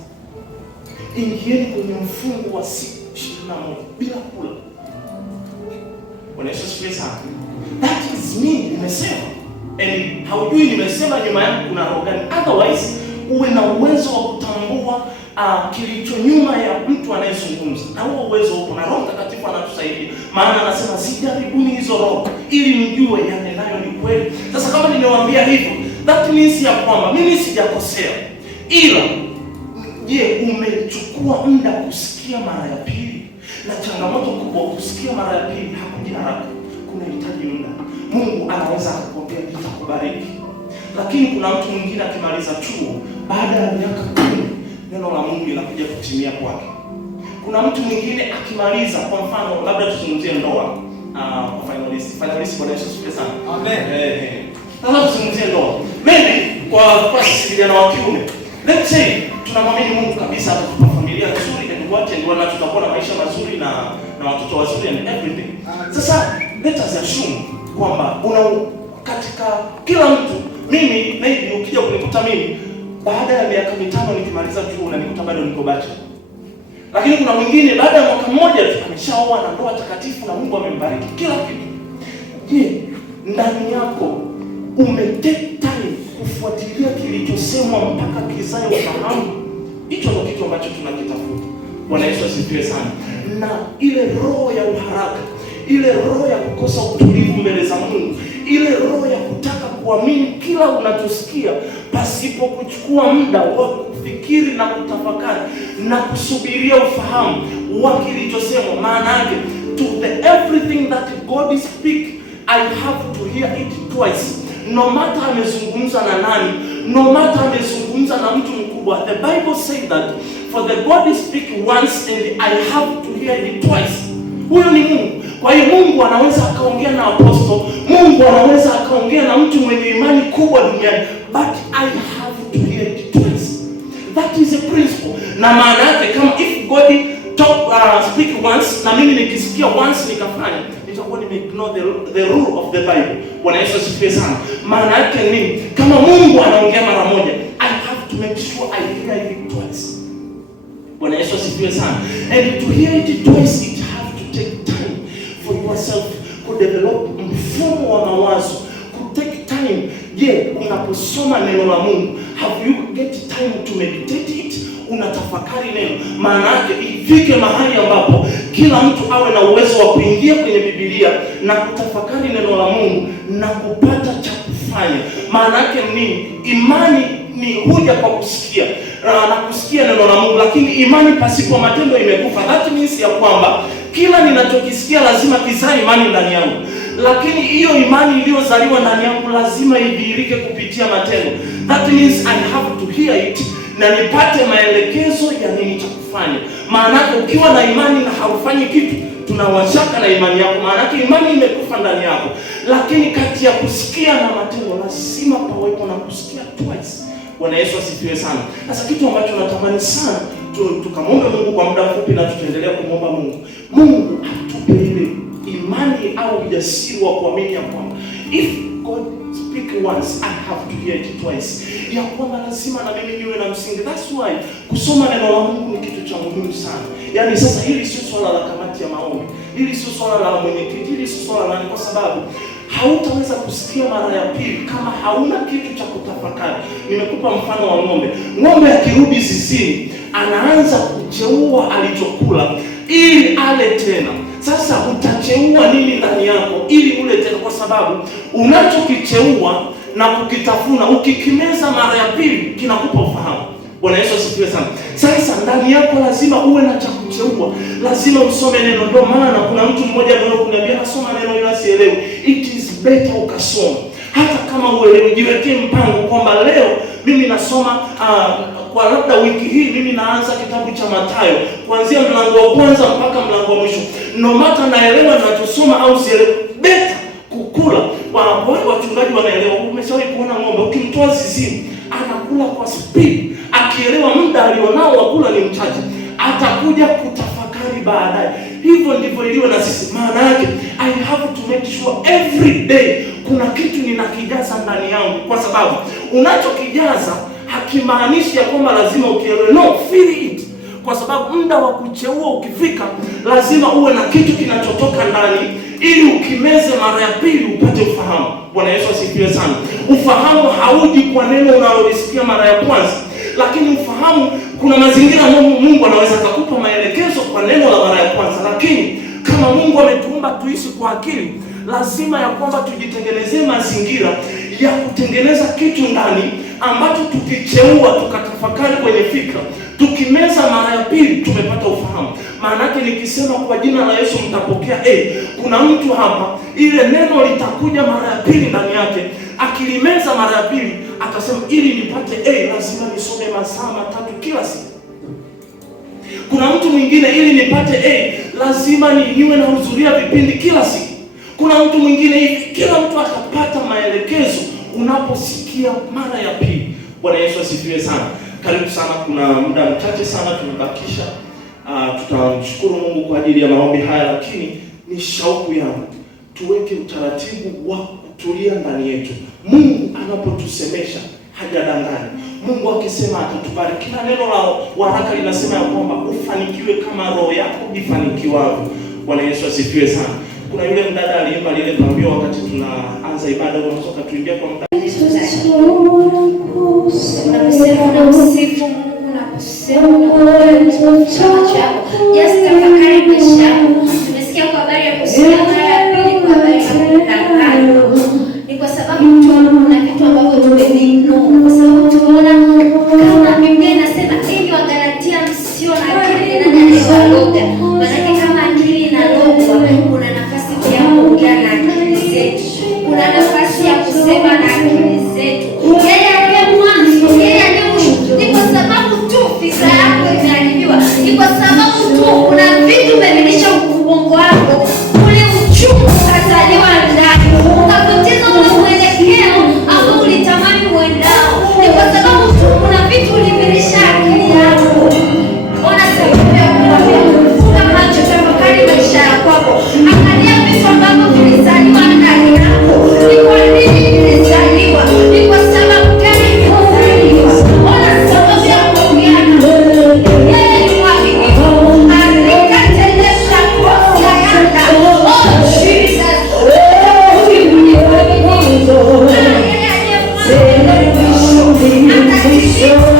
ingieni kwenye mfungo wa siku 21 bila kula. Bwana Yesu asifiwe sana. That is me, nimesema. And haujui nimesema nyuma yangu kuna roho gani. Otherwise uwe na uwezo wa kutambua kilicho nyuma ya mtu anayezungumza. Na huo uwezo uko na Roho Mtakatifu anatusaidia. Maana anasema sijaribuni hizo roho ili mjue yanenayo ni kweli. Sasa kama nimewaambia hivyo, that means ya kwamba mimi sijakosea. Ila je, umechukua muda kusikia mara ya pili? Na changamoto kubwa kusikia mara ya pili hakuji haraka. Kunahitaji muda. Mungu anaweza kukuambia nitakubariki. Lakini kuna mtu mwingine akimaliza chuo baada ya miaka 10 neno la Mungu linakuja kutimia kwake. Kuna mtu mwingine akimaliza, kwa mfano labda tuzungumzie ndoa, finalist Bwana Yesu asifiwe sana. Amen. Sasa tuzungumzie ndoa. Maybe kwa sisi vijana wa kiume, let's say tunamwamini Mungu kabisa atatupa familia nzuri na tutakuwa na maisha mazuri na watoto wazuri and everything. Sasa let us assume kwamba katika kila mtu, mimi maybe ukija kunikuta mimi baada ya miaka 5 nikimaliza chuo na nikuta bado niko bachelor. Lakini kuna mwingine baada ya mwaka mmoja tu ameshaoa na ndoa takatifu na Mungu amembariki kila kitu. Je, ndani yako umetake time kufuatilia kilichosemwa mpaka kizae ufahamu? Hicho ndio kitu ambacho tunakitafuta. Bwana Yesu asifiwe sana. Na ile roho ya uharaka, ile roho ya kukosa utulivu mbele za Mungu, ile roho ya kutaka kuamini kila unachosikia pasipo kuchukua muda wa kufikiri na kutafakari na kusubiria ufahamu wa kilichosemwa. Maana yake, to the everything that God speak, I have to hear it twice. No matter amezungumza na nani, no matter amezungumza na mtu mkubwa, the Bible says that for the God speak once and I have to hear it twice. Huyo ni Mungu. Kwa hiyo Mungu anaweza akaongea na apostle, Mungu anaweza akaongea na mtu mwenye imani kubwa duniani, but I have to hear it twice. That is a principle. Na maana yake kama if God speak once na mimi nikisikia once nikafanya, nitakuwa nimeignore the rule of the Bible. Bwana Yesu asifiwe sana. Maana yake nini? Kama Mungu anaongea mara moja, I have to make sure I hear it twice. Bwana Yesu asifiwe sana. And to hear it twice, it have to take time for yourself to develop mfumo wa mawazo, to take time. Je, unaposoma neno la Mungu, have you get time to meditate it? Unatafakari neno. Maana yake ifike mahali ambapo kila mtu awe na uwezo wa kuingia kwenye Biblia na kutafakari neno la Mungu na kupata cha kufanya. Maana yake nini? Imani ni huja kwa kusikia na kusikia neno la Mungu, lakini imani pasipo matendo imekufa. That means ya kwamba kila ninachokisikia lazima kizae imani ndani yangu, lakini hiyo imani iliyozaliwa ndani yangu lazima idhihirike kupitia matendo. That means I have to hear it na nipate maelekezo ya nini cha kufanya. Maana ukiwa na imani na haufanyi kitu, tunawashaka na imani yako. Maana imani imekufa ndani yako. Lakini kati ya kusikia na matendo lazima pawepo na kusikia twice. Bwana Yesu asifiwe sana. Sasa kitu ambacho natamani sana tukamwombe Mungu kwa muda mfupi na tutaendelea kumwomba Mungu. Mungu atupe ile imani au ujasiri wa kuamini ya kwamba if God speak once, I have to hear it twice. Ya kwamba lazima na mimi niwe na msingi. That's why kusoma neno la Mungu ni kitu cha muhimu sana. Yaani sasa hili sio swala la kamati ya maombi. Hili sio swala la mwenyekiti. Hili sio swala la, kwa sababu hautaweza kusikia mara ya pili kama hauna kitu cha kutafakari. Nimekupa mfano wa ng'ombe. Ng'ombe akirudi zizini, anaanza kucheua alichokula ili ale tena. Sasa utacheua nini ndani yako ili ule tena? Kwa sababu unachokicheua na kukitafuna, ukikimeza mara ya pili kinakupa ufahamu. Bwana Yesu asifiwe sana. Sasa ndani yako lazima uwe na cha kucheua, lazima usome neno. Ndio maana kuna mtu mmoja leo kuniambia nasoma neno ila sielewi. It is better ukasoma. Hata kama uelewi, jiwekee mpango kwamba leo mimi nasoma kwa labda wiki hii mimi naanza kitabu cha Mathayo kuanzia mlango wa kwanza mpaka mlango wa mwisho. No matter naelewa ninachosoma au sielewi, better kukula. Wachungaji wanaelewa. Umeshawahi kuona ng'ombe ukimtoa zizini anakula kwa speed, akielewa muda alionao wa kula ni mchache, atakuja kutafakari baadaye. Hivyo ndivyo ilivyo na sisi. Maana yake I have to make sure every day kuna kitu ninakijaza ndani yangu, kwa sababu unachokijaza hakimaanishi ya kwamba lazima ukielewe. No, feel it. Kwa sababu muda wa kucheua ukifika, lazima uwe na kitu kinachotoka ndani ili ukimeze mara ya pili upate ufahamu. Bwana Yesu asifiwe sana. Ufahamu hauji kwa neno unalolisikia mara ya kwanza, lakini ufahamu, kuna mazingira Mungu anaweza kukupa maelekezo kwa neno la mara ya kwanza, lakini kama Mungu ametuumba tuishi kwa akili, lazima ya kwamba tujitengenezee mazingira ya kutengeneza kitu ndani ambacho tukicheua tukatafakari kwenye fikra, tukimeza mara ya pili tumepata ufahamu. Maana yake nikisema kwa jina la Yesu mtapokea, kuna mtu hapa ile neno litakuja mara ya pili ndani yake, akilimeza mara ya pili atasema ili nipate lazima nisome masaa 3 kila siku. Kuna mtu mwingine ili nipate lazima niwe na hudhuria vipindi kila siku. Kuna mtu mwingine hivi. Kila mtu atapata maelekezo unaposikia mara ya pili. Bwana Yesu asifiwe sana. Karibu sana, kuna muda mchache sana tumebakisha. Tutamshukuru Mungu kwa ajili ya maombi haya, lakini ni shauku yangu tuweke utaratibu wa kutulia ndani yetu. Mungu anapotusemesha hajadanganya. Mungu akisema atatubariki. Kila neno la waraka linasema ya kwamba ufanikiwe kama roho yako ifanikiwavyo. Bwana Yesu asifiwe sana. Kuna yule mdada aliimba lile pambio wakati tunaanza ibada, unatoka tuimbia kwa muda. Unamsifu Mungu na kusema chako. Just tafakari maisha yako. Tumesikia kwa habari ya kusikia mara ya pili, kwa habari ya kutangana. Ni kwa sababu kuna vitu ambavyo tumeignore. Kwa sababu tunaona kama Biblia inasema ili Wagalatia msio na akili na anayewaloga. Maana kama akili inalogwa, kuna nafasi ya kuongea na akili zetu. Kuna nafasi ya kusema na akili zetu. Yeye aliye mwanzo, yeye aliye mwisho. Ni kwa sababu tu fikra yako imeharibiwa. Ni kwa kwa sababu kuna vitu ulivirisha akili yako. Ona sababu ya kufunga macho, tafakari maisha ya kwako. Angalia vitu ambavyo vilizaliwa ndani yako. Ni kwa nini vilizaliwa? Ni kwa sababu gani vilizaliwa? Ona sababu ya kuongea. Yeye ni mwaminifu. Alikateleza kosa yanda. Oh Jesus. Yeye ni mwaminifu. Yeye ni mwaminifu. Atakatifu.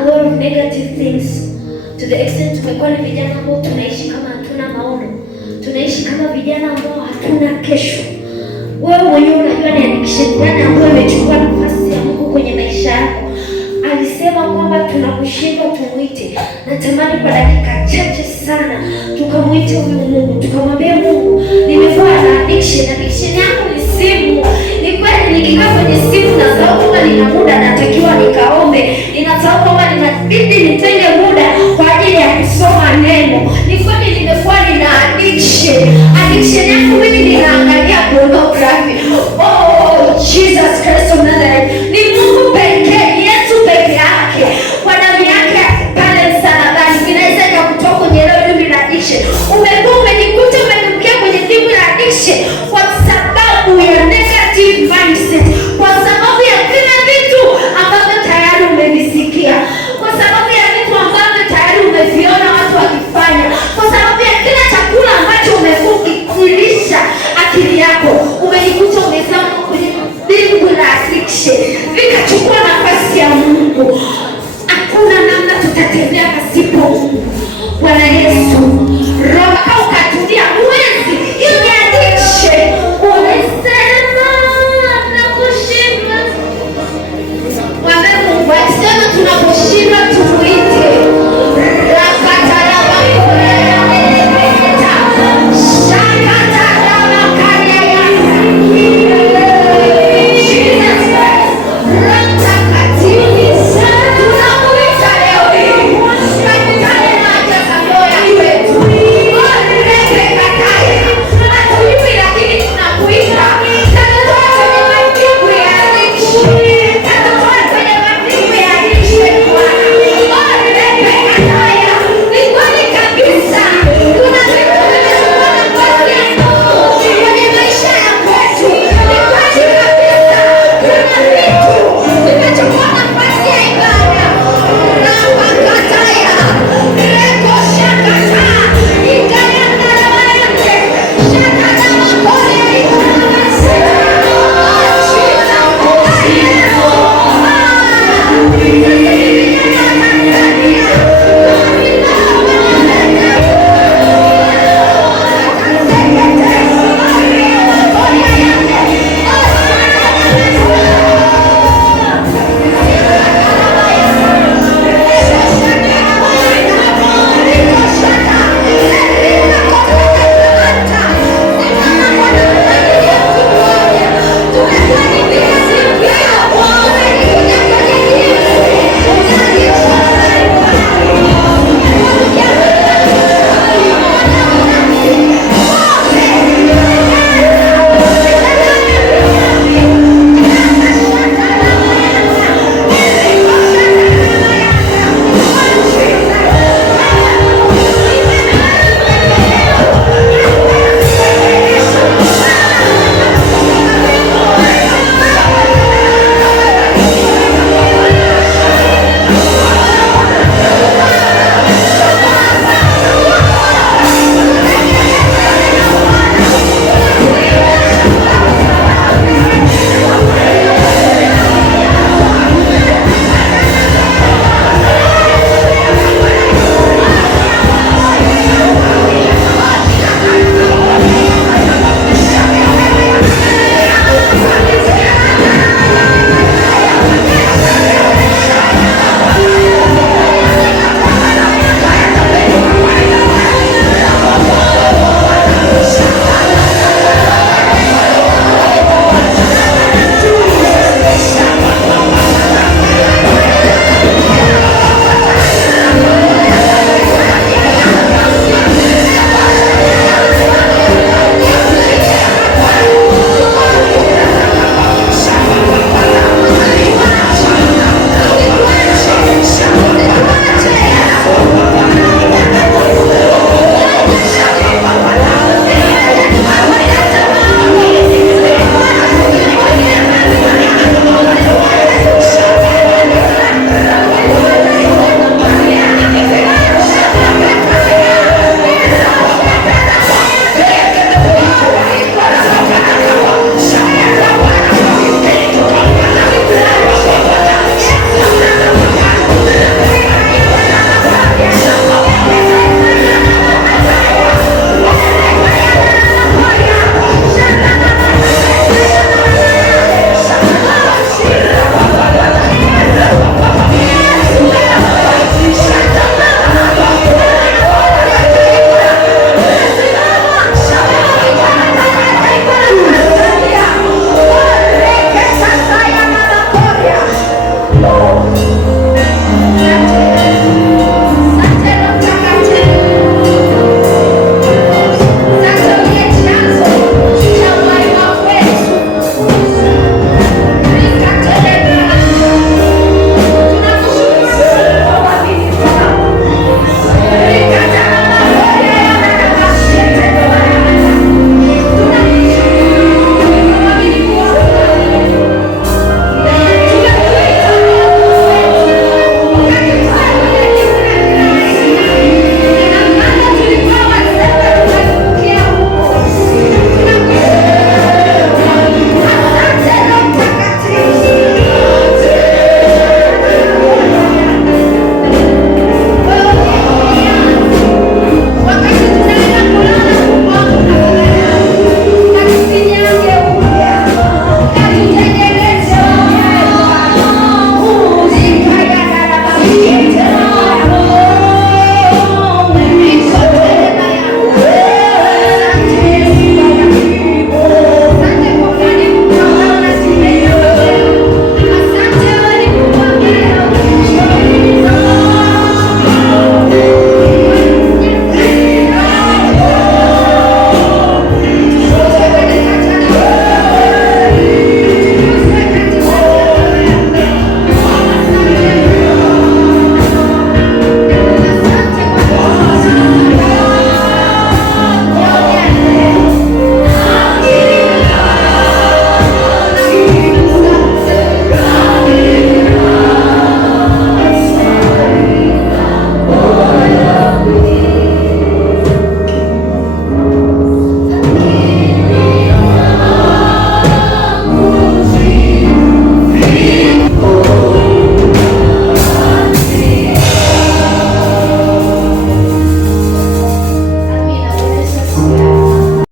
a lot of negative things, to the extent tumekuwa ni vijana ambao tunaishi kama hatuna maono, tunaishi kama vijana ambao hatuna kesho. Wewe mwenyewe unajua ni addiction gani ambayo imechukua nafasi ya Mungu kwenye maisha yako. Alisema kwamba tunakushindwa tumuite. Natamani kwa dakika chache sana tukamuite huyu Mungu, tukamwambia Mungu, nimekuwa na addiction. Addiction yangu ni simu. Ni kweli nikikaa kwenye simu na sababu kama nina muda natakiwa nikaombe, ninasahau kwamba ninabidi nitenge muda kwa ajili ya kusoma neno. Ni kweli nimekuwa nina addiction. Addiction yangu mimi ninaangalia pornography. Oh, Jesus Christ of Nazareth. Ni Mungu pekee, Yesu pekee yake, kwa damu yake pale msalabani inaweza kukutoa kwenye hilo la addiction. Umekuwa umejikuta umedumkia kwenye dimbwi la addiction kwa sababu ya negative mindset, kwa sababu ya vile vitu ambavyo tayari umevisikia, kwa sababu ya vitu ambavyo tayari umeviona watu wakifanya, kwa sababu ya kila chakula ambacho umekuwa ukikulisha akili yako, umejikuta umezama kwenye dimbwi la addiction, vikachukua nafasi ya Mungu. Hakuna namna tutatembea pasipo Mungu. Bwana Yesu